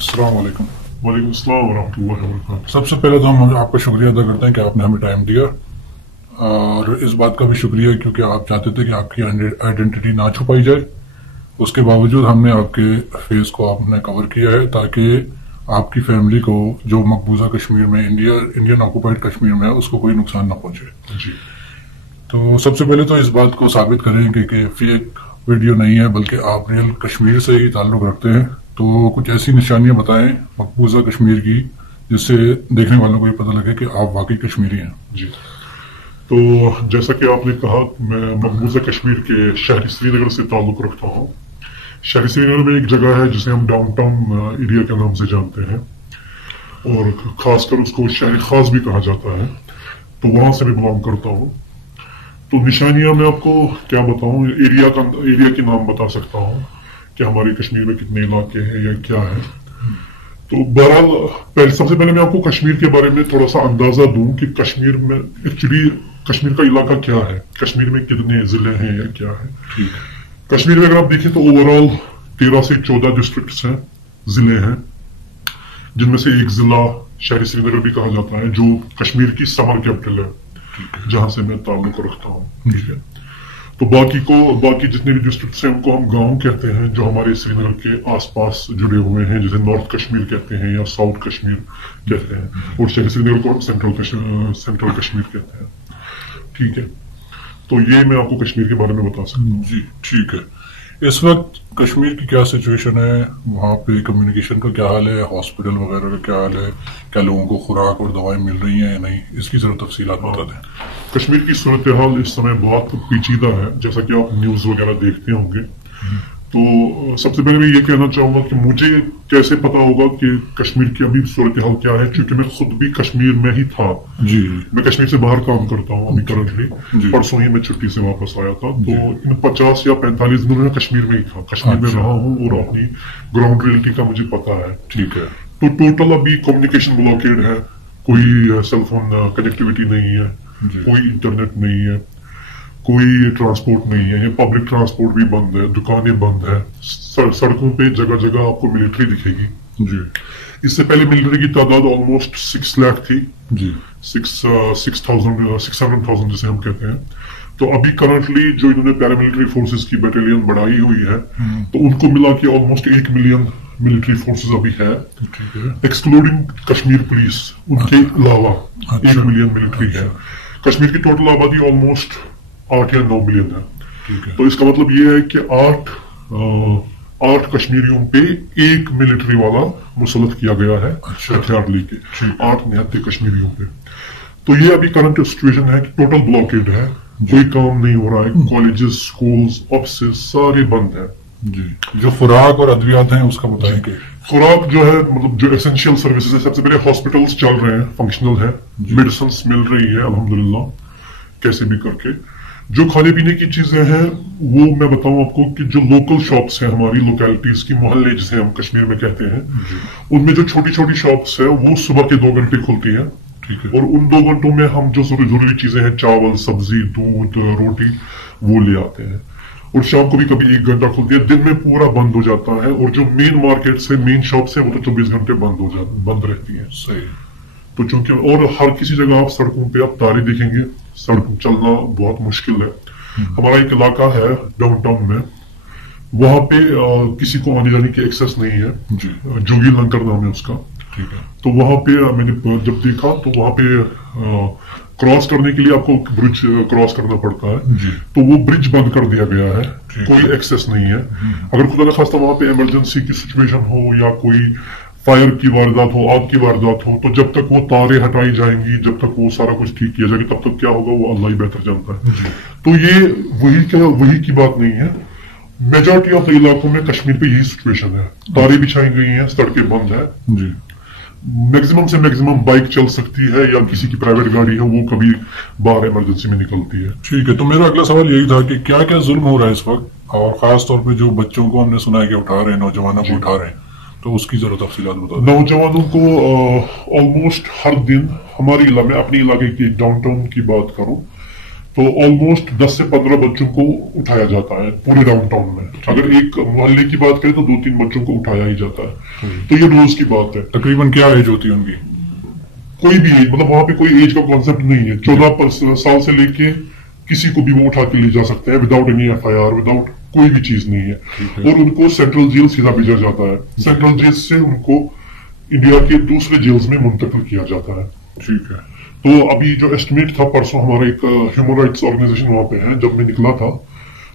अस्सलाम वालेकुम। वालेकुम अस्सलाम वरहमतुल्लाहि वबरकातुहू। सबसे पहले तो हम आपका शुक्रिया अदा करते हैं कि आपने हमें टाइम दिया, और इस बात का भी शुक्रिया क्योंकि आप चाहते थे कि आपकी आइडेंटिटी ना छुपाई जाए। उसके बावजूद हमने आपके फेस को आपने कवर किया है ताकि आपकी फैमिली को जो मकबूजा कश्मीर में इंडियन ऑक्युपाइड कश्मीर में है उसको कोई नुकसान ना पहुंचे। जी तो सबसे पहले तो इस बात को साबित करें कि फेक वीडियो नहीं है बल्कि आप रियल कश्मीर से ही ताल्लुक रखते हैं। तो कुछ ऐसी निशानियां बताएं मकबूजा कश्मीर की जिससे देखने वालों को ये पता लगे कि आप वाकई कश्मीरी हैं। जी, तो जैसा कि आपने कहा, मैं मकबूजा कश्मीर के शहर श्रीनगर से ताल्लुक रखता हूँ। शहर श्रीनगर में एक जगह है जिसे हम डाउनटाउन एरिया के नाम से जानते हैं और खासकर उसको शहर खास भी कहा जाता है। तो वहां से मैं बिलोंग करता हूँ। तो निशानियां मैं आपको क्या बताऊं, एरिया के नाम बता सकता हूँ कि हमारे कश्मीर में कितने इलाके हैं या क्या है। तो बहरहाल सबसे पहले मैं आपको कश्मीर के बारे में थोड़ा सा अंदाजा दूं कि कश्मीर में एक्चुअली कश्मीर का इलाका क्या है, कश्मीर में कितने जिले हैं या क्या है। कश्मीर में अगर आप देखें तो ओवरऑल 13 से 14 डिस्ट्रिक्ट्स हैं, जिले हैं, जिनमें से एक जिला शहर श्रीनगर भी कहा जाता है जो कश्मीर की समर कैपिटल है, जहां से मैं ताल्लुक रखता हूँ। ठीक है, तो बाकी जितने भी डिस्ट्रिक्ट्स हैं उनको हम गांव कहते हैं जो हमारे श्रीनगर के आसपास जुड़े हुए हैं, जिसे नॉर्थ कश्मीर कहते हैं या साउथ कश्मीर कहते हैं, और शहर श्रीनगर को हम सेंट्रल कश्मीर कहते हैं। ठीक है, तो ये मैं आपको कश्मीर के बारे में बता सकता हूँ। जी ठीक है। इस वक्त कश्मीर की क्या सिचुएशन है, वहाँ पे कम्युनिकेशन का क्या हाल है, हॉस्पिटल वगैरह का क्या हाल है, क्या लोगों को खुराक और दवाएं मिल रही हैं या नहीं, इसकी जरा तफसीलात बता दें। कश्मीर की सूरत हाल इस समय बहुत पेचीदा है, जैसा कि आप न्यूज वगैरह देखते होंगे। तो सबसे पहले मैं ये कहना चाहूंगा कि मुझे कैसे पता होगा कि कश्मीर की अभी सूरत हाल क्या है, क्योंकि मैं खुद भी कश्मीर में ही था। जी, मैं कश्मीर से बाहर काम करता हूँ अभी करंटली। परसों ही मैं छुट्टी से वापस आया था। तो इन 50 या 45 दिनों में कश्मीर में ही था, कश्मीर में रहा हूँ और अपनी ग्राउंड रियलिटी का मुझे पता है। ठीक है। तो टोटल अभी कम्युनिकेशन ब्लॉकेड है, कोई सेलफोन कनेक्टिविटी नहीं है, कोई इंटरनेट नहीं है, कोई ट्रांसपोर्ट नहीं है, ये पब्लिक ट्रांसपोर्ट भी बंद है, दुकानें बंद है, सड़कों पे जगह जगह आपको मिलिट्री दिखेगी। जी, इससे पहले मिलिट्री की तादाद ऑलमोस्ट 6 लाख थी। जी, 600,000 जिसे हम कहते हैं। तो अभी करंटली जो इन्होंने पैरामिलिट्री फोर्सेस की बैटालियन बढ़ाई हुई है, तो उनको मिला के ऑलमोस्ट 1 मिलियन मिलिट्री फोर्सेस अभी है, एक्सक्लूडिंग कश्मीर पुलिस, उनके अलावा 1 मिलियन मिलिट्री है। कश्मीर की टोटल आबादी ऑलमोस्ट 8 या 9 मिलियन है। तो इसका मतलब ये है कि 8 कश्मीरियों पे 1 मिलिट्री वाला मुसल्लत किया गया है हथियार लेके, 8 निहत्ते कश्मीरियों पे। तो ये अभी करंट सिचुएशन है कि टोटल ब्लॉकेड है, कोई काम नहीं हो रहा है, कॉलेजेस, स्कूल्स, ऑफिस सारे बंद है। जी, जो खुराक और अद्वियात हैं उसका बताएंगे। खुराक जो है, मतलब जो एसेंशियल सर्विसेज है, सबसे पहले हॉस्पिटल्स चल रहे हैं, फंक्शनल है, मेडिसिन मिल रही है अल्हम्दुलिल्लाह कैसे भी करके। जो खाने पीने की चीजें हैं वो मैं बताऊं आपको कि जो लोकल शॉप्स हैं, हमारी लोकेलिटीज की मोहल्ले जिसे हम कश्मीर में कहते हैं, उनमें जो छोटी छोटी शॉप्स है वो सुबह के 2 घंटे खुलती है। ठीक है, और उन 2 घंटों में हम जो जरूरी चीजें हैं, चावल, सब्जी, दूध, रोटी, वो ले आते हैं। और शाम को भी कभी 1 घंटा खुलती है, दिन में पूरा बंद हो जाता है। और जो मेन मार्केट है, मेन शॉप्स है, वो तो 24 घंटे बंद रहती है। सही। तो चूंकि और हर किसी जगह आप सड़कों पे आप तारे देखेंगे, सड़क चलना बहुत मुश्किल है। हमारा एक इलाका है डाउनटाउन में, वहां पे किसी को आने जाने की एक्सेस नहीं है, जोगी लंकर नाम है उसका। ठीक है, तो वहां पे मैंने जब देखा तो वहां पे क्रॉस करने के लिए आपको ब्रिज क्रॉस करना पड़ता है, तो वो ब्रिज बंद कर दिया गया है, कोई एक्सेस नहीं है। अगर खुदा न खास्ता वहां पे इमरजेंसी की सिचुएशन हो या कोई फायर की वारदात हो, आग की वारदात हो, तो जब तक वो तारे हटाई जाएंगी, जब तक वो सारा कुछ ठीक किया जाएगा, तब तक क्या होगा वो अल्लाह ही बेहतर जानता है। तो ये वही की बात नहीं है। मेजॉरिटी ऑफ इलाकों में कश्मीर पे यही सिचुएशन है, तारे बिछाई गई हैं, सड़कें बंद है। जी, मैक्सिमम से मैक्सिमम बाइक चल सकती है या किसी की प्राइवेट गाड़ी है, वो कभी बाहर इमरजेंसी में निकलती है। ठीक है, तो मेरा अगला सवाल यही था कि क्या क्या जुल्म हो रहा है इस वक्त, और खास तौर पे जो बच्चों को हमने सुना है कि उठा रहे हैं, नौजवानों को उठा रहे हैं, तो उसकी जरा तफसीलात बता दें। नौजवानों को ऑलमोस्ट हर दिन हमारे इलाके में, अपने इलाके की डाउनटाउन की बात करूं तो ऑलमोस्ट 10 से 15 बच्चों को उठाया जाता है पूरे डाउन टाउन में। अगर एक मोहल्ले की बात करें तो 2-3 बच्चों को उठाया ही जाता है। तो ये रोज की बात है। तकरीबन क्या एज होती है उनकी? कोई भी एज, मतलब वहां पे कोई एज का कॉन्सेप्ट नहीं है। 14 साल से लेके किसी को भी वो उठा के ले जा सकते हैं विदाउट एनी FIR, विदाउट कोई भी चीज नहीं है। और उनको सेंट्रल जेल सीधा भेजा जाता है। सेंट्रल जेल से उनको इंडिया के दूसरे जेल्स में मुंतकिल किया जाता है। ठीक है। तो अभी जो एस्टिमेट था, परसों हमारा एक ह्यूमन राइट्स ऑर्गेनाइजेशन वहां पे है, जब मैं निकला था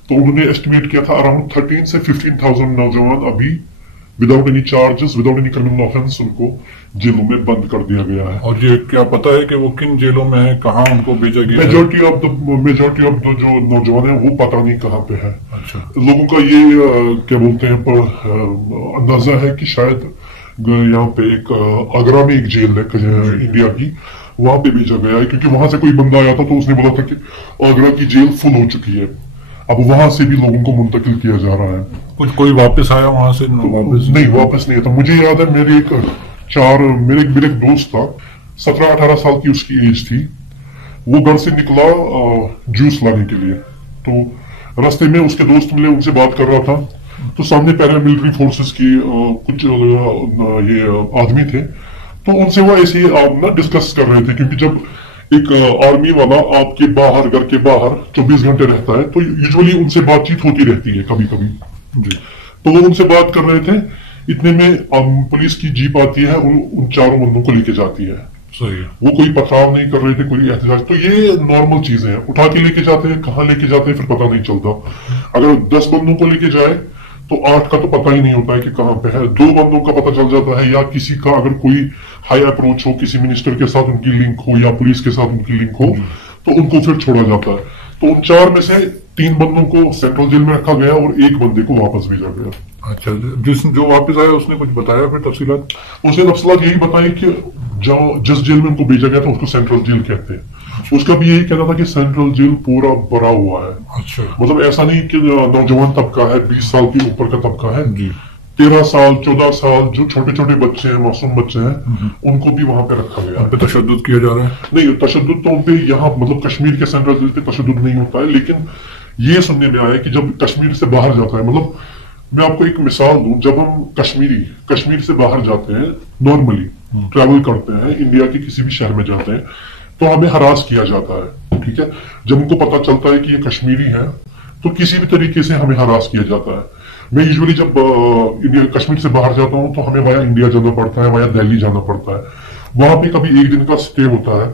तो उन्होंने एस्टिमेट किया था अराउंड 13 से 15,000 नौजवान अभी without any charges, without any criminal offence उनको जेलों में बंद कर दिया गया है। और ये क्या पता है कि वो किन जेलों में है, कहाँ उनको भेजा गया है? मेजोरिटी ऑफ द जो नौजवान है वो पता नहीं कहाँ पे है। अच्छा। लोगों का ये क्या बोलते हैं अंदाजा है कि शायद यहाँ पे एक आगरा में एक जेल है इंडिया की, वहां पे भेजा गया है, क्योंकि वहां से कोई बंदा आया था तो उसने बोला था कि आगरा की जेल फुल हो चुकी है। अब वहां से भी लोगों को मुंतकिल किया जा रहा है। कोई वापस आया वहां से? वापस नहीं, वापस नहीं था। मुझे याद है मेरे एक दोस्त था, 17-18 साल की उसकी एज थी। वो घर से निकला जूस लाने के लिए, तो रास्ते में उसके दोस्त मिले, उनसे बात कर रहा था तो सामने पैरामिलिट्री फोर्सेस की कुछ ये आदमी थे, तो उनसे वो ऐसे ही डिस्कस कर रहे थे, क्योंकि जब एक आर्मी वाला आपके बाहर, घर के बाहर 24 घंटे रहता है तो यूजुअली उनसे बातचीत होती रहती है कभी कभी जी। तो वो उनसे बात कर रहे थे, इतने में पुलिस की जीप आती है, उन चारों बंदों को लेके जाती है। सही है। वो कोई पथराव नहीं कर रहे थे, कोई एहतजाज, तो ये नॉर्मल चीजें हैं। उठा के लेके जाते हैं, कहाँ लेके जाते हैं फिर पता नहीं चलता। अगर 10 बंदों को लेके जाए तो 8 का तो पता ही नहीं होता है कि कहाँ पे है। 2 बंदों का पता चल जाता है, या किसी का अगर कोई हाई अप्रोच हो, किसी मिनिस्टर के साथ उनकी लिंक हो या पुलिस के साथ उनकी लिंक हो, तो उनको फिर छोड़ा जाता है। तो उन 4 में से 3 बंदों को सेंट्रल जेल में रखा गया और 1 बंदे को वापस भेजा गया। अच्छा, जो वापस आया उसने कुछ बताया फिर तफसीलात? उसने तफसीलात यही बताई कि जिस जेल में उनको भेजा गया था उसको सेंट्रल जेल कहते हैं। उसका भी यही कहना था कि सेंट्रल जेल पूरा भरा हुआ है। अच्छा। मतलब ऐसा नहीं कि नौजवान तबका है, 20 साल के ऊपर का तबका है जी, 13 साल 14 साल जो छोटे छोटे बच्चे हैं, मासूम बच्चे हैं, उनको भी वहां पे रखा गया है। तशद्दुद किया जा रहा है? नहीं, तशद्दुद तो उनपे यहाँ मतलब कश्मीर के सेंट्रल जेल पे तशद्दुद नहीं होता है, लेकिन ये सुनने में आया कि जब कश्मीर से बाहर जाता है, मतलब मैं आपको एक मिसाल दूं, जब हम कश्मीर से बाहर जाते हैं, नॉर्मली ट्रैवल करते हैं, इंडिया के किसी भी शहर में जाते हैं, तो हमें हरास किया जाता है। ठीक है, जब उनको पता चलता है कि ये कश्मीरी है तो किसी भी तरीके से हमें हरास किया जाता है। मैं यूजुअली जब कश्मीर से बाहर जाता हूँ तो हमें वाया इंडिया जाना पड़ता है, वाया दिल्ली जाना पड़ता है। वहां पे कभी 1 दिन का स्टे होता है,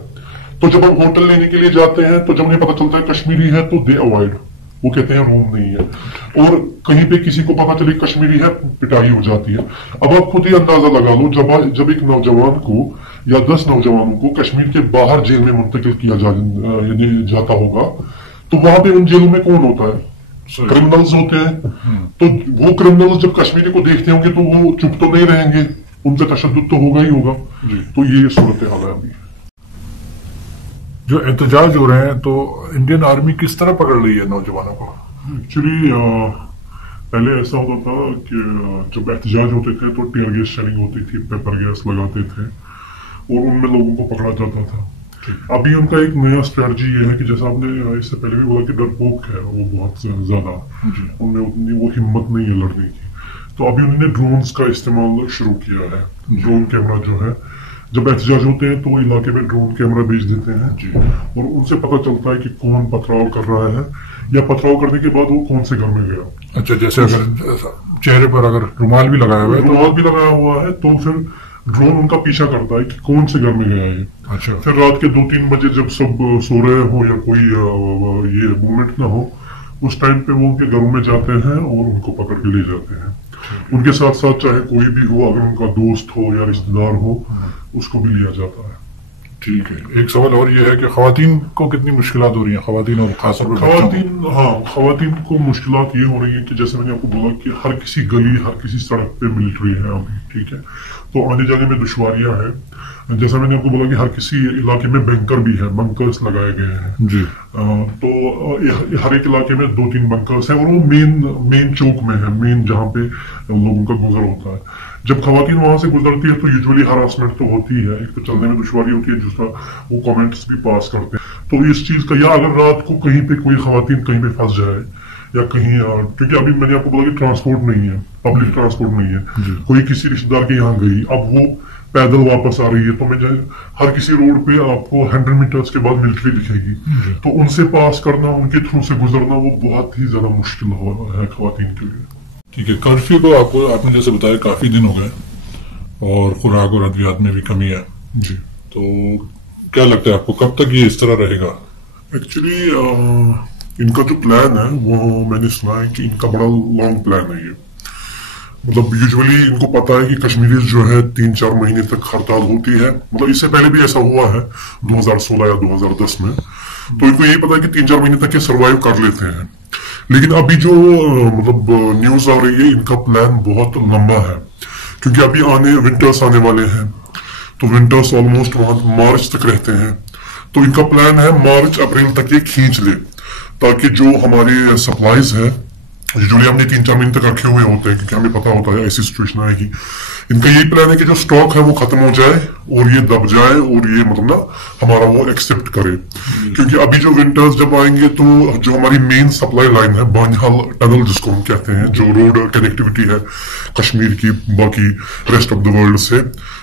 तो जब हम होटल लेने के लिए जाते हैं तो जब उन्हें पता चलता है कश्मीरी है तो दे अवॉइड, वो कहते हैं रूम नहीं है। और कहीं पे किसी को पता चले कश्मीरी है, पिटाई हो जाती है। अब आप खुद ही अंदाजा लगा लो, जब एक नौजवान को या 10 नौजवानों को कश्मीर के बाहर जेल में मुंतकिल किया जाता होगा, तो वहां पे उन जेलों में कौन होता है? क्रिमिनल्स होते हैं। तो वो क्रिमिनल्स जब कश्मीरी को देखते होंगे तो वो चुप तो नहीं रहेंगे, उनसे तशद्दुद तो होगा ही होगा। तो ये सूरत हाल है अभी। जो एहतजाज हो रहे हैं, तो इंडियन आर्मी किस तरह पकड़ रही है नौजवानों को? एक्चुअली पहले ऐसा होता था कि जब एहतजाज होते थे तो टीयर गैस शेलिंग होती थी, पेपर गैस लगाते थे और उनमें लोगों को पकड़ा जाता था। अभी उनका एक नया स्ट्रेटजी ये है कि जैसा आपने इससे पहले भी बोला कि डरपोक है वो बहुत ज्यादा, उनमें उतनी वो हिम्मत नहीं है लड़ने की। तो अभी उन्होंने ड्रोन्स का इस्तेमाल शुरू किया है। ड्रोन कैमरा जो है, जब एहतजाज होते हैं तो इलाके में ड्रोन कैमरा भेज देते हैं और उनसे पता चलता है कि कौन पथराव कर रहा है, या पथराव करने के बाद वो कौन से घर में गया। अच्छा, जैसे अगर चेहरे पर अगर रुमाल भी लगाया हुआ है तो फिर ड्रोन उनका पीछा करता है कि कौन से घर में गया है। अच्छा। फिर रात के 2-3 बजे जब सब सो रहे हो या कोई ये मूवमेंट ना हो, उस टाइम पे वो उनके घरों में जाते हैं और उनको पकड़ के ले जाते हैं। उनके साथ साथ चाहे कोई भी हो, अगर उनका दोस्त हो या रिश्तेदार हो, उसको भी लिया जाता है। ठीक है। एक सवाल और ये है कि खवातीन को कितनी मुश्किलात हो रही हैं, खवातीन और खासतौर पर खवातीन को मुश्किलात ये हो रही है कि जैसे मैंने आपको बोला कि हर किसी गली, हर किसी सड़क पे मिलिट्री है अभी। ठीक है, तो आने जाने में दुश्वारियां हैं। जैसा मैंने आपको बोला कि हर किसी इलाके में बैंकर भी है, बंकर्स लगाए गए हैं जी। तो हर एक इलाके में 2-3 बंकर्स हैं और वो मेन चौक में है, मेन जहाँ पे लोगों का गुजर होता है। जब खवातीन वहां से गुजरती है तो यूजुअली हरासमेंट तो होती है, एक तो चलने में दुश्वारी होती है, दूसरा वो कमेंट्स भी पास करते हैं। تو اس چیز کا، یا اگر رات کو کہیں پہ کوئی خواتین کہیں پہ پھنس جائے یا کہیں، کیونکہ ابھی میں نے آپ کو بولا کہ ٹرانسپورٹ نہیں ہے، پبلک ٹرانسپورٹ نہیں ہے، کوئی کسی رشتے دار کے یہاں گئی، اب وہ پیدل واپس آ رہی ہے، تو میں ہر کسی روڈ پہ آپ کو 100 میٹرز کے بعد ملٹری دکھے گی، تو ان سے پاس کرنا، ان کے تھرو سے گزرنا وہ بہت ہی زیادہ مشکل ہے خواتین کے لیے. ٹھیک ہے. کرفیو کو آپ نے جیسے بتایا کافی دن ہو گئے اور خوراک اور ادویات میں بھی کمی ہے جی، تو کیا لگتا ہے آپ کو کب تک یہ اس طرح رہے گا؟ ایکچولی ان کا جو پلان ہے وہ میں نے سنا ہے کہ ان کا بڑا لانگ پلان ہے. یہ مطلب یوزولی ان کو پتا ہے کہ کشمیریز جو ہے 3-4 مہینے تک ہڑتال ہوتی ہے. مطلب اس سے پہلے بھی ایسا ہوا ہے 2016 یا 2010 میں، تو ان کو یہی پتا ہے کہ 3-4 مہینے تک یہ سروائیو کر لیتے ہیں. لیکن ابھی جو مطلب نیوز آ رہی ہے، ان کا پلان بہت لمبا ہے، کیونکہ ابھی ونٹرز آنے والے ہیں، تو ونٹرز آلموسٹ وہاں مارچ تک رہتے ہیں. تو ان کا پلان ہے مارچ اپریل تک یہ کھینچ لے، تاکہ جو ہماری سپلائیز ہے جو ہم نے 3-4 مہینے تک رکھے ہوئے ہوتے ہیں، کیونکہ ہمیں پتا ہوتا ہے ایسی سچویشن آئے گی. ان کا یہی پلان ہے کہ جو سٹاک ہے وہ ختم ہو جائے اور یہ دب جائے اور یہ مطلب نا ہمارا وہ ایکسپٹ کرے. کیونکہ ابھی جو ونٹرز جب آئیں گے تو جو ہماری مین سپلائی لائن ہے بانجھال ٹنل جس کو ہم کہتے ہیں، جو روڈ کنیکٹیوٹی ہے کشمیر کی باقی ریسٹ آف دا ورلڈ سے،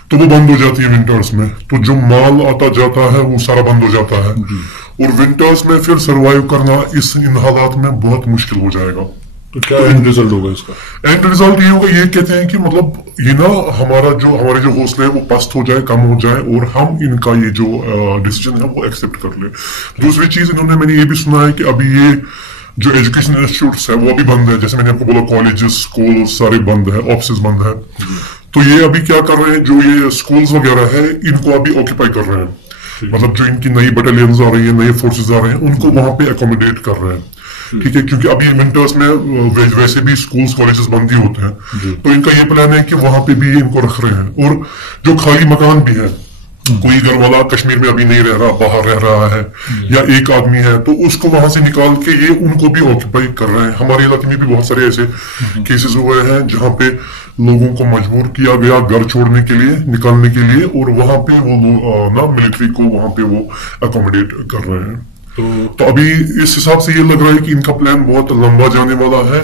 تو وہ بند ہو جاتی ہے ونٹرز میں. تو جو مال آتا جاتا ہے وہ سارا بند ہو جاتا ہے، اور ونٹرز میں پھر سروائیو کرنا ان حالات میں بہت مشکل ہو جائے گا. تو کیا اینڈ ریزلٹ ہوگا اس کا؟ اینڈ ریزلٹ یہ ہوگا، یہ کہتے ہیں کہ مطلب یہ نا ہمارے جو حوصلے ہیں وہ پست ہو جائے، کم ہو جائے، اور ہم ان کا یہ جو ڈیسیجن ہے وہ ایکسپٹ کر لیں. دوسری چیز میں نے یہ بھی سنا ہے کہ ابھی یہ جو ایجوکیشن انسٹیٹیوٹس ہے وہ ابھی بند ہے. جیسے میں نے آپ کو بولا کالجز، اسکول سارے بند ہے، آفسز بند ہے. تو یہ ابھی کیا کر رہے ہیں، جو یہ اسکولز وغیرہ ہے ان کو ابھی آکیپائی کر رہے ہیں. مطلب جو ان کی نئی بٹالینز آ رہی ہیں، نئے فورسز آ رہے ہیں، ان کو وہاں پہ اکوموڈیٹ کر رہے ہیں. ٹھیک ہے، کیونکہ ابھی ونٹرز میں ویسے بھی اسکولز کالجز بند ہی ہوتے ہیں. تو ان کا یہ پلان ہے کہ وہاں پہ بھی ان کو رکھ رہے ہیں. اور جو خالی مکان بھی ہے، کوئی گھر والا کشمیر میں ابھی نہیں رہ رہا، باہر رہ رہا ہے، یا ایک آدمی ہے، تو اس کو وہاں سے نکال کے یہ ان کو بھی آکیپائی کر رہے ہیں. ہمارے علاقے میں بھی بہت سارے ایسے کیسز ہوئے ہیں جہاں پہ لوگوں کو مجبور کیا گیا گھر چھوڑنے کے لیے، نکالنے کے لیے، اور وہاں پہ وہ نا ملٹری کو وہاں پہ وہ اکوموڈیٹ کر رہے ہیں. تو ابھی اس حساب سے یہ لگ رہا ہے کہ ان کا پلان بہت لمبا جانے والا ہے.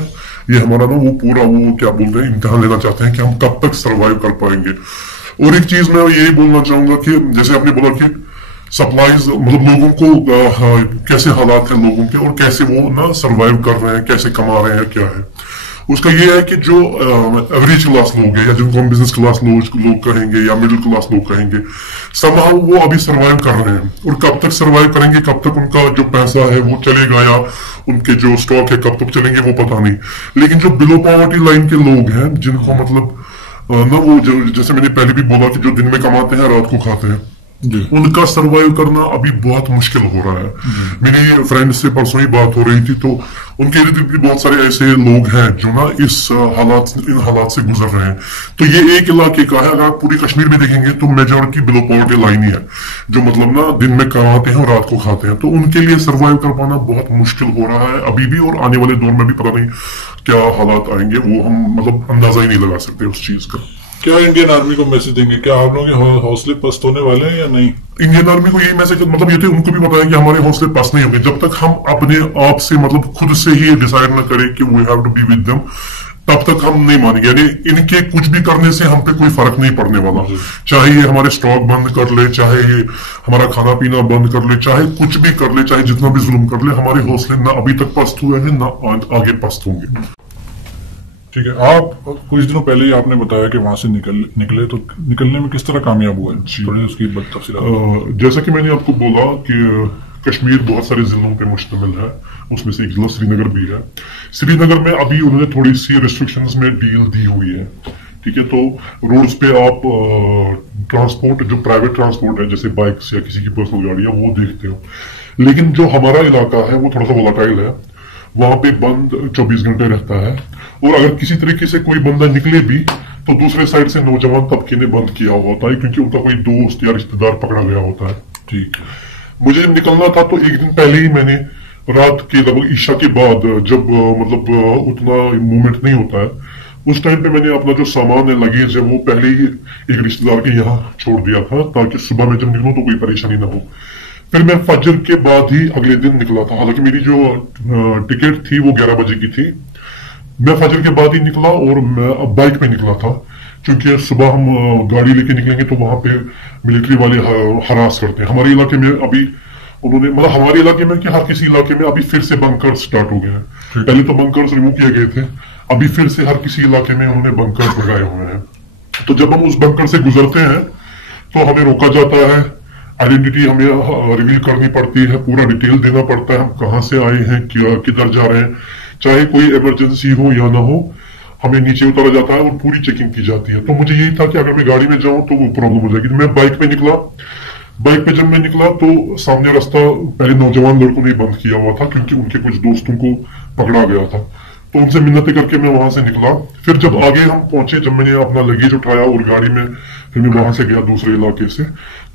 یہ ہمارا نا وہ پورا وہ کیا بولتے ہیں امتحان لینا چاہتے ہیں کہ ہم کب تک سروائیو کر پائیں گے. اور ایک چیز میں یہی بولنا چاہوں گا کہ جیسے آپ نے بولا کہ سپلائیز مطلب لوگوں کو کیسے حالات ہیں لوگوں کے، اور کیسے وہ نا سروائیو کر رہے ہیں، کیسے کما رہے ہیں، کیا ہے اس کا یہ ہے کہ جو ایوریج کلاس لوگ ہیں، یا جن کو ہم بزنس کلاس لوگ کہیں گے یا مڈل کلاس لوگ کہیں گے، somehow وہ ابھی سروائیو کر رہے ہیں. اور کب تک سروائیو کریں گے، کب تک ان کا جو پیسہ ہے وہ چلے گا، یا ان کے جو سٹاک ہے کب تک چلیں گے، وہ پتہ نہیں. لیکن جو بلو پاورٹی لائن کے لوگ ہیں، جن کو مطلب نہ وہ جیسے میں نے پہلے بھی بولا کہ جو دن میں کماتے ہیں رات کو کھاتے ہیں، ان کا سروائیو کرنا ابھی بہت مشکل ہو رہا ہے. میری فرینڈ سے پرسوں ہی بات ہو رہی تھی، تو ان کے ارد بھی بہت سارے ایسے لوگ ہیں جو نا ان حالات سے گزر رہے ہیں. تو یہ ایک علاقے کا ہے. اگر آپ پوری کشمیر میں دیکھیں گے تو میجورٹی بلو پاورٹی لائن ہی ہے، جو مطلب نا دن میں کماتے ہیں اور رات کو کھاتے ہیں. تو ان کے لیے سروائیو کر پانا بہت مشکل ہو رہا ہے ابھی بھی، اور آنے والے دور میں بھی پتہ نہیں کیا حالات آئیں گے، وہ ہم مطلب اندازہ ہی نہیں لگا سکتے اس چیز کا. کیا انڈین آرمی کو میسج دیں گے، کیا آپ لوگوں کے حوصلے پست ہونے والے ہیں یا نہیں؟ انڈین آرمی کو یہی میسج مطلب یہ تھے، ان کو بھی پتا ہے کہ ہمارے حوصلے پست نہیں ہوں گے جب تک ہم اپنے آپ سے مطلب خود سے ہی ڈیسائیڈ نہ کریں کہ we have to be with them, تب تک ہم نہیں مانیں گے. یعنی ان کے کچھ بھی کرنے سے ہم پہ کوئی فرق نہیں پڑنے والا. چاہے یہ ہمارے سٹاک بند کر لے، چاہے یہ ہمارا کھانا پینا بند کر لے، چاہے کچھ بھی کر لے، چاہے جتنا بھی ظلم کر لے، ہمارے حوصلے نہ ابھی تک پست ہوئے ہیں نہ آگے پست ہوں گے. ٹھیک ہے. آپ کچھ دنوں پہلے ہی آپ نے بتایا کہ وہاں سے نکلے، تو نکلنے میں کس طرح کامیاب ہوئے؟ تھوڑے اس کی تفصیلات. جیسا کہ میں نے آپ کو بولا کہ کشمیر بہت سارے ضلعوں پہ مشتمل ہے، اس میں سے ایک ضلع سری نگر بھی ہے. سری نگر میں ابھی انہوں نے تھوڑی سی ریسٹرکشنز میں ڈیل دی ہوئی ہے. ٹھیک ہے، تو روڈز پہ آپ ٹرانسپورٹ جو پرائیویٹ ٹرانسپورٹ ہے جیسے بائکس یا کسی کی پرسنل گاڑی ہے وہ دیکھتے ہو. لیکن جو ہمارا علاقہ ہے وہ تھوڑا سا وولٹائل ہے، وہاں پہ بند 24 گھنٹے رہتا ہے. اور اگر کسی طریقے سے کوئی بندہ نکلے بھی تو دوسرے سائڈ سے نوجوان طبقے نے بند کیا ہوتا ہے، کیونکہ ان کا کوئی دوست یا رشتہ دار پکڑا گیا ہوتا ہے. ٹھیک ہے. مجھے نکلنا تھا تو ایک دن پہلے ہی میں نے رات کے لگ بھگ عشاء کے بعد جب مطلب اتنا موومنٹ نہیں ہوتا ہے، اس ٹائم پہ میں نے اپنا جو سامان ہے لگیج ہے وہ پہلے ہی ایک رشتہ دار کے یہاں چھوڑ دیا تھا، تاکہ صبح میں جب نکلوں تو کوئی پریشانی نہ ہو. फिर मैं फजर के बाद ही अगले दिन निकला था। हालांकि मेरी जो टिकट थी वो 11 बजे की थी। मैं फजर के बाद ही निकला और मैं बाइक पे निकला था, क्योंकि सुबह हम गाड़ी लेके निकलेंगे तो वहां पे मिलिट्री वाले हरास करते हैं। हमारे इलाके में अभी उन्होंने, मतलब हमारे इलाके में कि हर किसी इलाके में अभी फिर से बंकर स्टार्ट हो गए हैं। पहले तो बंकर्स रिमूव किए गए थे, अभी फिर से हर किसी इलाके में उन्होंने बंकर्स लगाए हुए हैं। तो जब हम उस बंकर से गुजरते हैं तो हमें रोका जाता है, आइडेंटिटी हमें रिवील करनी पड़ती है, पूरा डिटेल देना पड़ता है, हम कहाँ से आए हैं, किधर जा रहे हैं, चाहे कोई इमरजेंसी हो या ना हो, हमें नीचे उतारा जाता है और पूरी चेकिंग की जाती है। तो मुझे यही था कि अगर मैं गाड़ी में जाऊं तो वो प्रॉब्लम हो जाएगी। मैं बाइक पे निकला। बाइक पे जब मैं निकला तो सामने रास्ता पहले नौजवान लड़कों ने बंद किया हुआ था, क्योंकि उनके कुछ दोस्तों को पकड़ा गया था। तो उनसे मिन्नतें करके मैं वहां से निकला। फिर जब आगे हम पहुंचे, जब मैंने अपना लगेज उठाया और गाड़ी में, फिर मैं वहां से गया दूसरे इलाके से,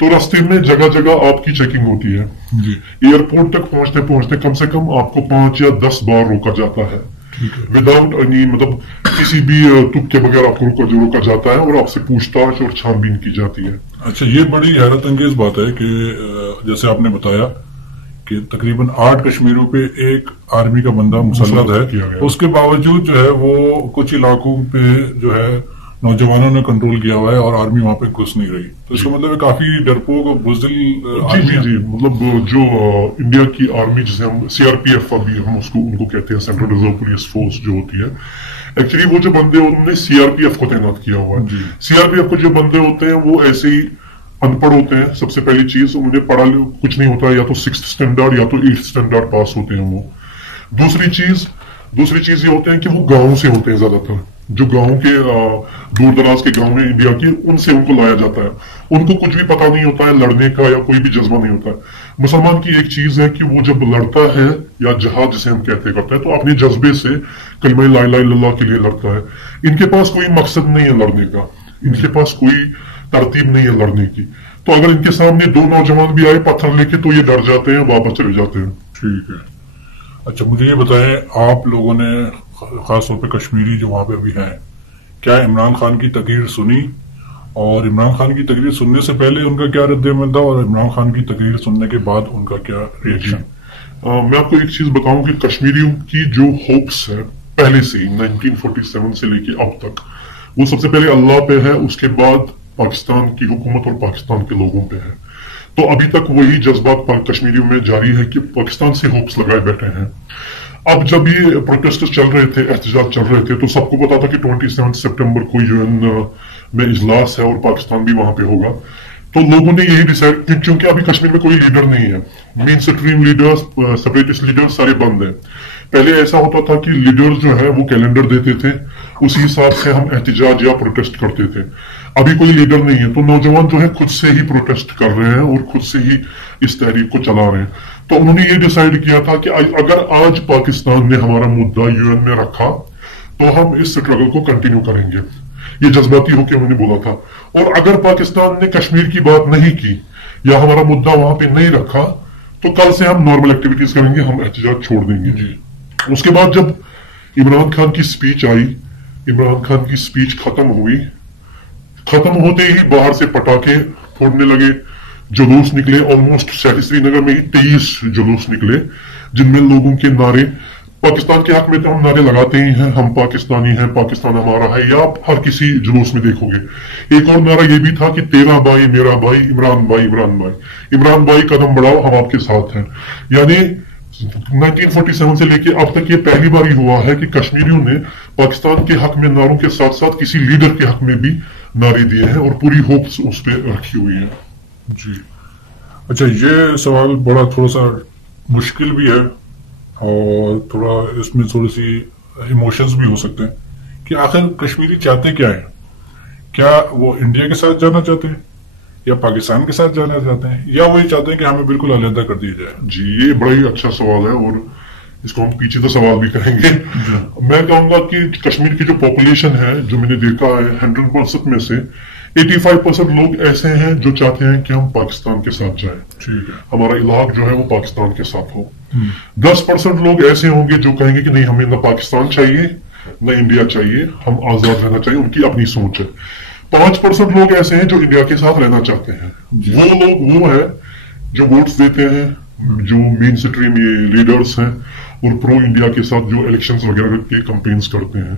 तो रास्ते में जगह जगह आपकी चेकिंग होती है। एयरपोर्ट तक पहुंचते पहुंचते कम से कम आपको 5 या 10 बार रोका जाता है, विदाउट एनी, मतलब किसी भी तुक के बगैर आपको रोका जाता है और आपसे पूछताछ और छानबीन की जाती है। अच्छा, ये बड़ी हैरत अंगेज बात है कि जैसे आपने बताया कि तकरीबन 8 कश्मीरों पे एक आर्मी का बंदा मुसल्लत है, उसके बावजूद जो है वो कुछ इलाकों पे जो है नौजवानों ने कंट्रोल किया हुआ है और आर्मी वहां पे घुस नहीं रही। तो इसका मतलब काफी डरपोक और बुज़दिल आर्मी है। जी, मतलब जो इंडिया की आर्मी, जिसे हम सीआरपीएफ अभी हम उनको कहते हैं, सेंट्रल रिजर्व पुलिस फोर्स जो होती है, एक्चुअली वो जो बंदे उन्होंने सीआरपीएफ को तैनात किया हुआ है। सीआरपीएफ को जो बंदे होते हैं वो ऐसे ही अनपढ़ होते हैं। सबसे पहली चीज, उन्हें पढ़ा कुछ नहीं होता, या तो 6th स्टैंडर्ड या तो 8th स्टैंडर्ड पास होते हैं वो। दूसरी चीज ये होते हैं कि वो गाँव से होते हैं ज्यादातर, जो गाँव के दूर दराज के गाँव में इंडिया के, उनसे उनको लाया जाता है। उनको कुछ भी पता नहीं होता है लड़ने का, या कोई भी जज्बा नहीं होता है। मुसलमान की एक चीज है कि वो जब लड़ता है या जिहाद जिसे हम कहते करता है, तो अपने जज्बे से कलमा ला इलाहा इल्लल्लाह के लिए लड़ता है। इनके पास कोई मकसद नहीं है लड़ने का, इनके पास कोई तरतीब नहीं है लड़ने की। तो अगर इनके सामने 2 नौजवान भी आए पत्थर लेके तो ये डर जाते हैं, वापस चले जाते हैं। ठीक है। अच्छा, मुझे ये बताएं, आप लोगों ने खासतौर पे कश्मीरी जो वहां पे अभी हैं, क्या इमरान खान की तकरीर सुनी? और इमरान खान की तकरीर सुनने से पहले उनका क्या रद्द-ए-अमल था, और इमरान खान की तकरीर सुनने के बाद उनका क्या रिएक्शन? मैं आपको एक चीज बताऊं कि कश्मीरियों की जो होप्स है पहले से ही 1947 से लेके अब तक, वो सबसे पहले अल्लाह पे है, उसके बाद पाकिस्तान की हुकूमत और पाकिस्तान के लोगों पे है। तो अभी तक वही जज्बात कश्मीरियों में जारी है कि पाकिस्तान से होप्स लगाए बैठे हैं। अब जब ये प्रोटेस्ट चल रहे थे, एहतजाज चल रहे थे, तो सबको पता था कि 27 सितंबर को यूएन में इजलास है और पाकिस्तान भी वहां पे होगा। तो लोगों ने यही डिसाइड, क्योंकि अभी कश्मीर में कोई लीडर नहीं है, main stream leaders, separatist leaders सारे बंद हैं। पहले ऐसा होता था कि लीडर्स जो है वो कैलेंडर देते थे, उसी हिसाब से हम एहतजाज या प्रोटेस्ट करते थे। अभी कोई लीडर नहीं है, तो नौजवान जो है खुद से ही प्रोटेस्ट कर रहे हैं और खुद से ही इस तहरीक को चला रहे हैं। तो उन्होंने ये डिसाइड किया था कि अगर आज पाकिस्तान ने हमारा मुद्दा यूएन में रखा तो हम इस स्ट्रगल को कंटिन्यू करेंगे। ये जज्बाती होकर उन्होंने बोला था। और अगर पाकिस्तान ने कश्मीर की बात नहीं की या हमारा मुद्दा वहां पे नहीं रखा, तो कल से हम नॉर्मल एक्टिविटीज करेंगे, हम एहतजाज छोड़ देंगे। उसके बाद जब इमरान खान की स्पीच आई, इमरान खान की स्पीच खत्म हुई, खत्म होते ही बाहर से पटाखे फोड़ने लगे, जुलूस निकले। ऑलमोस्ट श्रीनगर में ही 23 जुलूस निकले, जिनमें लोगों के नारे, पाकिस्तान के हक में तो हम नारे लगाते ही हैं, हम पाकिस्तानी हैं, पाकिस्तान हमारा है, या आप हर किसी जुलूस में देखोगे। एक और नारा ये भी था कि तेरा भाई मेरा भाई, इमरान भाई, इमरान भाई, इमरान भाई कदम बढ़ाओ, हम आपके साथ हैं। यानी 1947 से लेके अब तक ये पहली बार ही हुआ है कि कश्मीरियों ने पाकिस्तान के हक में नारों के साथ साथ किसी लीडर के हक में भी नारे दिए हैं और पूरी होप्स उस पर रखी हुई है। जी। अच्छा, ये सवाल बड़ा थोड़ा सा मुश्किल भी है और थोड़ा इसमें थोड़ी सी इमोशंस भी हो सकते हैं कि आखिर कश्मीरी चाहते क्या है? क्या वो इंडिया के साथ जाना चाहते हैं या पाकिस्तान के साथ जाना चाहते हैं, या वही चाहते हैं कि हमें बिल्कुल अलग कर दिया जाए? जी, ये बड़ा ही अच्छा सवाल है और इसको हम पीछे तो सवाल भी करेंगे। मैं कहूंगा कि कश्मीर की जो पॉपुलेशन है, जो मैंने देखा है, 100% में से 85% लोग ऐसे हैं जो चाहते हैं कि हम पाकिस्तान के साथ जाएं। ठीक है, हमारा इलाका जो है वो पाकिस्तान के साथ हो। 10% लोग ऐसे होंगे जो कहेंगे कि नहीं, हमें ना पाकिस्तान चाहिए ना इंडिया चाहिए, हम आजाद रहना चाहिए, उनकी अपनी सोच है। 5% लोग ऐसे हैं जो इंडिया के साथ रहना चाहते हैं। वो लोग वो है जो वोट्स देते हैं, जो मेन स्ट्रीम ये लीडर्स हैं और प्रो इंडिया के साथ जो इलेक्शंस वगैरह के कैंपेन्स करते हैं,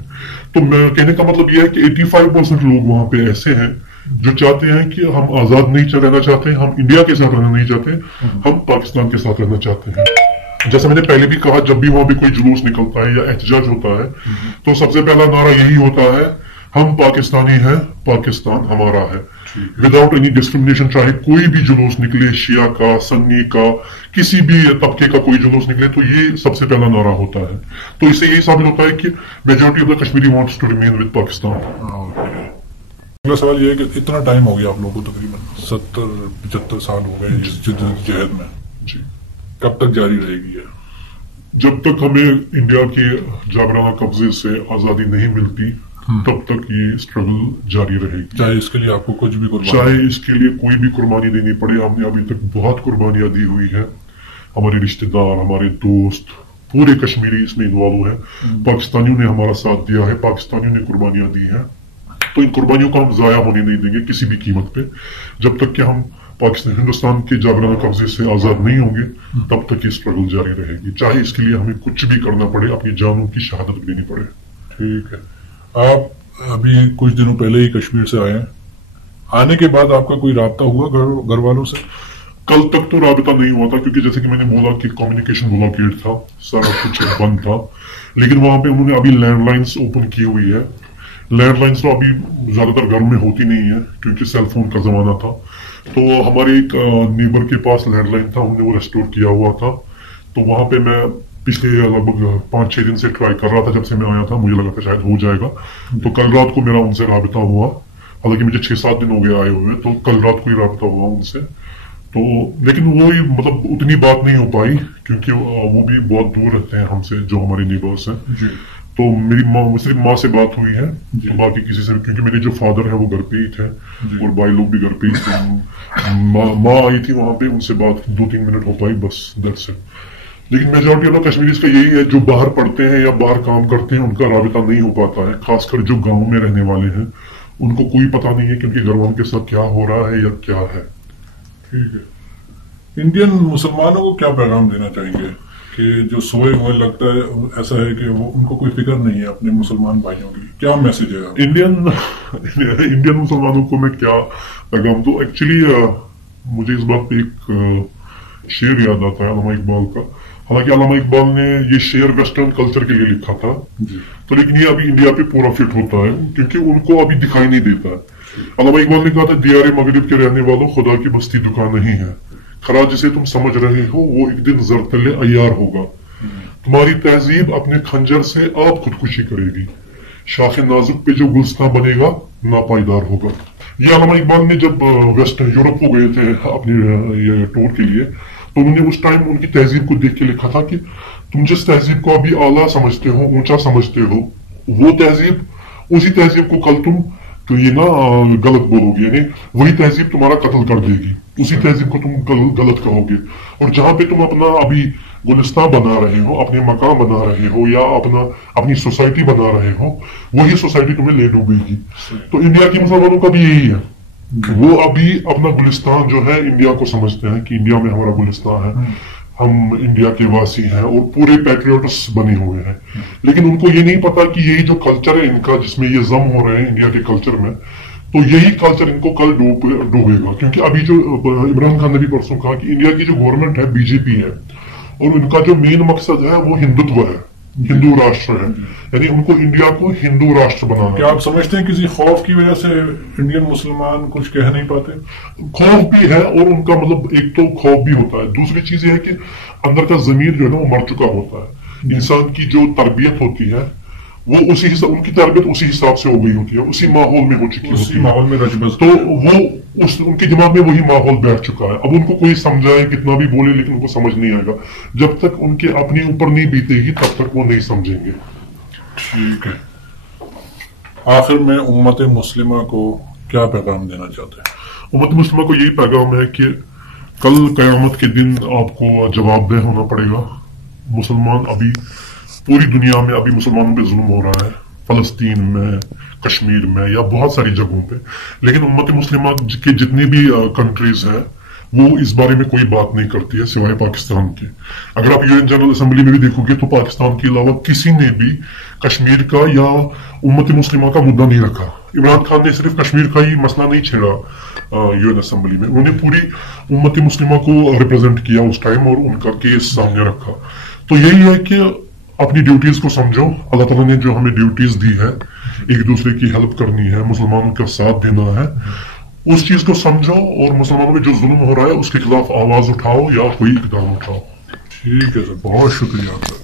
तो मैं कहने का मतलब यह है कि 85% लोग वहां पे ऐसे हैं जो चाहते हैं कि हम आजाद नहीं रहना चाहते, हम इंडिया के साथ रहना नहीं चाहते, हम पाकिस्तान के साथ रहना चाहते हैं। जैसा मैंने पहले भी कहा, जब भी वहां पे कोई जुलूस निकलता है या एहतजाज होता है तो सबसे पहला नारा यही होता है, हम पाकिस्तानी हैं, पाकिस्तान हमारा है, विदाउट एनी डिस्क्रिमिनेशन। चाहे कोई भी जुलूस निकले, शिया का, सन्नी का, किसी भी तबके का कोई जुलूस निकले, तो ये सबसे पहला नारा होता है। तो इससे यही साबित होता है कि majority of the Kashmiri wants to remain with Pakistan. अगला सवाल ये है कि इतना टाइम हो गया आप लोगों को, तकरीबन 70-75 साल हो गए इस जद्दोजहद में, जी, कब तक जारी रहेगी है? जब तक हमें इंडिया के जाबराना कब्जे से आजादी नहीं मिलती तब तक ये स्ट्रगल जारी रहेगी, चाहे इसके लिए आपको कुछ भी चाहे इसके लिए कोई भी कुर्बानी देनी पड़े। हमने अभी तक बहुत कुर्बानियां दी हुई है, हमारे रिश्तेदार, हमारे दोस्त, पूरे कश्मीरी इसमें इन्वॉल्व है। पाकिस्तानियों ने हमारा साथ दिया है, पाकिस्तानियों ने कुर्बानियां दी हैं, तो इन कुर्बानियों को हम जाया होने नहीं देंगे किसी भी कीमत पे। जब तक कि हम पाकिस्तान हिंदुस्तान के जाबराना कब्जे से आजाद नहीं होंगे तब तक ये स्ट्रगल जारी रहेगी, चाहे इसके लिए हमें कुछ भी करना पड़े, अपनी जानों की शहादत भी देनी पड़े। ठीक है। आप अभी कुछ दिनों पहले ही कश्मीर से आए हैं, आने के बाद आपका कोई राब्ता हुआ घर वालों से? कल तक तो राबता नहीं हुआ था, क्योंकि जैसे कि मैंने बोला कि कम्युनिकेशन ब्लॉकेड था, सारा कुछ बंद था। लेकिन वहां पे उन्होंने अभी लैंडलाइंस ओपन की हुई है। लैंडलाइंस तो अभी ज्यादातर घर में होती नहीं है क्योंकि सेल फोन का जमाना था, तो हमारे एक नेबर के पास लैंडलाइन था, हमने वो रेस्टोर किया हुआ था। तो वहां पे मैं पिछले लगभग 5-6 दिन से ट्राई कर रहा था, जब से मैं आया था मुझे लगा था शायद हो जाएगा। तो कल रात को मेरा उनसे राबता हुआ, हालांकि मुझे 6-7 दिन हो गए आए हुए, तो कल रात को ही राबता हुआ उनसे। तो लेकिन वो ही मतलब उतनी बात नहीं हो पाई क्योंकि वो भी बहुत दूर रहते हैं हमसे, जो हमारे नेबर्स हैं। तो मेरी सिर्फ माँ से बात हुई है, तो बाकी किसी से, क्योंकि मेरे जो फादर है वो घर पे ही थे और भाई लोग भी घर पे ही थे। माँ आई थी वहां पे, उनसे बात 2-3 मिनट हो पाई, बस दैट्स इट। लेकिन मेजॉरिटी ऑफ कश्मीरीज का यही है, जो बाहर पढ़ते हैं या बाहर काम करते हैं उनका राबिता नहीं हो पाता है, खासकर जो गाँव में रहने वाले हैं उनको कोई पता नहीं है कि उनके घर वालों के साथ क्या हो रहा है या क्या है। ठीक है। इंडियन मुसलमानों को क्या पैगाम देना चाहेंगे कि जो सोए हुए लगता है ऐसा है कि वो उनको कोई फिक्र नहीं है अपने मुसलमान भाइयों की, क्या मैसेज है इंडियन मुसलमानों को मैं क्या पैगाम दूं? एक्चुअली मुझे इस बात पे एक शेर याद आता है अल्लामा इकबाल का। हालांकि अल्लामा इकबाल ने ये शेर वेस्टर्न कल्चर के लिए लिखा था, तो लेकिन ये अभी इंडिया पे पूरा फिट होता है क्योंकि उनको अभी दिखाई नहीं देता है। अल्लामा इकबाल ने कहा था, दियारे मगरिब के रहने वालों, खुदा की बस्ती दुकान नहीं है, खरा जिसे तुम समझ रहे हो वो एक दिन जरतले अय्यार होगा। तुम्हारी तहजीब अपने खंजर से आप खुदकुशी करेगी, शाखे नाजुक पे जो गुलस्तां बनेगा नापायदार होगा। ये अल्लामा इकबाल ने जब वेस्ट यूरोप को गए थे अपने ये टूर के लिए, तो उन्होंने उस टाइम उनकी तहजीब को देख के लिखा था कि तुम जिस तहजीब को अभी आला समझते हो, ऊंचा समझते हो, वो तहजीब, उसी तहजीब को कल तुम तो ये ना गलत बोलोगे, यानी वही तहजीब तुम्हारा कत्ल कर देगी, उसी तहजीब को तुम गलत कहोगे। और जहां पे तुम अपना अभी गुलिस्तान बना रहे हो, अपने मकान बना रहे हो या अपनी सोसाइटी बना रहे हो, वही सोसाइटी तुम्हें ले डूबेगी। तो इंडिया के मुसलमानों का भी यही है, वो अभी अपना गुलिस्तान जो है इंडिया को समझते हैं कि इंडिया में हमारा गुलिस्तान है, हम इंडिया के वासी हैं और पूरे पैट्रियट्स बने हुए हैं। लेकिन उनको ये नहीं पता कि यही जो कल्चर है इनका, जिसमें ये जम हो रहे हैं इंडिया के कल्चर में, तो यही कल्चर इनको कल डूबेगा। क्योंकि अभी जो इमरान खान ने भी परसों कहा कि इंडिया की जो गवर्नमेंट है बीजेपी है और उनका जो मेन मकसद है वो हिंदुत्व है, हिंदू राष्ट्र है, यानी उनको इंडिया को हिंदू राष्ट्र बनाना। क्या आप समझते हैं किसी खौफ की वजह से इंडियन मुसलमान कुछ कह नहीं पाते? खौफ भी है और उनका मतलब एक तो खौफ भी होता है, दूसरी चीज ये है कि अंदर का जमीर जो है ना वो मर चुका होता है। इंसान की जो तरबियत होती है वो उसी हिसाब, उनकी तरबियत उसी हिसाब से हो गई होती है, उसी माहौल में हो चुकी होती है, माहौल में रचबस, तो वो उनके दिमाग में वही माहौल बैठ चुका है। अब उनको कोई समझाए कितना भी बोले लेकिन उनको समझ नहीं आएगा, जब तक उनके अपने ऊपर नहीं बीतेगी तब तक वो नहीं समझेंगे। ठीक है। आखिर में उम्मत मुस्लिमा को क्या पैगाम देना चाहते हैं? उम्मत मुस्लिमा को यही पैगाम है कि कल कयामत के दिन आपको जवाबदेह होना पड़ेगा। मुसलमान अभी पूरी दुनिया में अभी मुसलमानों पे जुल्म हो रहा है, फलस्तीन में, कश्मीर में या बहुत सारी जगहों पे, लेकिन उम्मत मुस्लिमा के जितनी भी कंट्रीज हैं वो इस बारे में कोई बात नहीं करती है सिवाय पाकिस्तान के। अगर आप यूएन जनरल असेंबली में भी देखोगे तो पाकिस्तान के अलावा किसी ने भी कश्मीर का या उम्मत मुस्लिमा का मुद्दा नहीं रखा। इमरान खान ने सिर्फ कश्मीर का ही मसला नहीं छेड़ा यूएन असेंबली में, उन्होंने पूरी उम्मत मुस्लिमा को रिप्रेजेंट किया उस टाइम और उनका केस सामने रखा। तो यही है कि अपनी ड्यूटीज को समझो, अल्लाह ताला ने जो हमें ड्यूटीज दी है, एक दूसरे की हेल्प करनी है, मुसलमानों का साथ देना है, उस चीज को समझो और मुसलमानों में जो जुल्म हो रहा है उसके खिलाफ आवाज उठाओ या कोई इकदाम उठाओ। ठीक है सर, बहुत शुक्रिया सर।